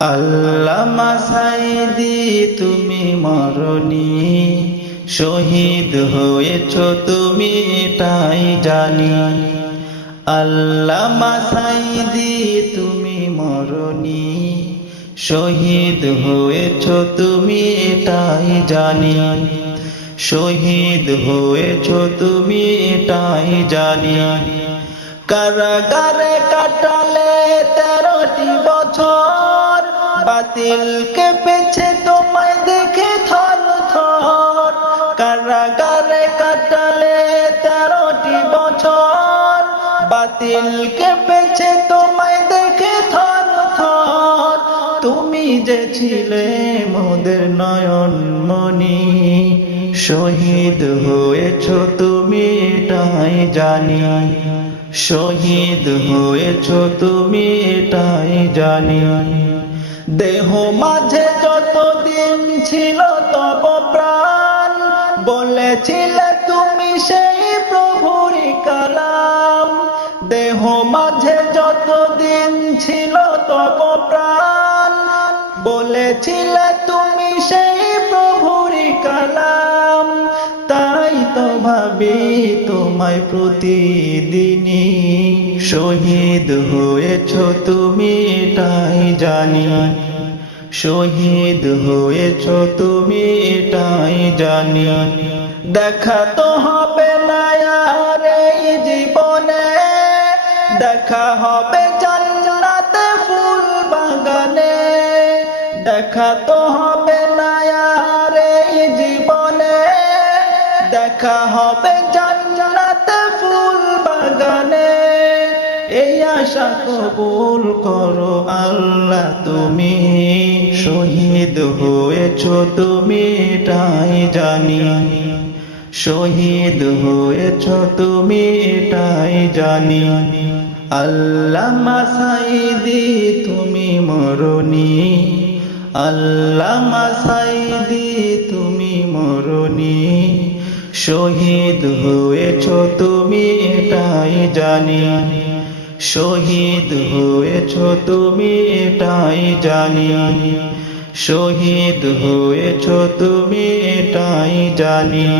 আল্লামা সাঈদী তুমি মরনি, শহীদ হয়েছ তুমি এটাই জানি। আল্লামা সাঈদী তুমি মরনি, শহীদ হয়েছ তুমি এটাই জানি। শহীদ হয়েছ তুমি এটাই জানি। কারাগারে কাটালে 13টি বছর, বাতিল কেঁপেছে তোমায় দেখে থর থর। কারাগারে কাটালে 13টি বছর, বাতিল কেঁপেছে তোমায় দেখে থর থর। তুমি যে ছিলে মোদের নয়ন মনি, শহীদ হয়েছ তুমি এটাই জানি। শহীদ হয়েছ তুমি এটাই জানি। দেহ মাঝে যতদিন ছিল তব প্রাণ, বলেছিলে তুমি সেই প্রভুরই কালাম। দেহ মাঝে যতদিন ছিল তব প্রাণ, বলেছিলে তুমি সেই প্রভুরই কালাম। তাই তো ভাবি তোমায় প্রতিদিনই, শহীদ হয়েছ তুমি এটাই জানি। শহীদ হয়েছ তুমি এটাই জানি। দেখা তো হবে না আর এই জীবনে, দেখা হবে জান্নাতে ফুল বাগানে। দেখা তো হবে না আর এই জীবনে, দেখা হবে জান্নাতে ফুল বাগানে। এই আশা কবুল করো আল্লাহ তুমি, শহীদ হয়েছ তুমি এটাই জানি। শহীদ হয়েছ তুমি এটাই জানি। আল্লামা সাঈদী তুমি মরনি, আল্লামা সাঈদী তুমি মরনি, শহীদ হয়েছ তুমি এটাই জানি। শহীদ হয়েছ তুমি এটাই জানি। শহীদ হয়েছ তুমি এটাই জানি।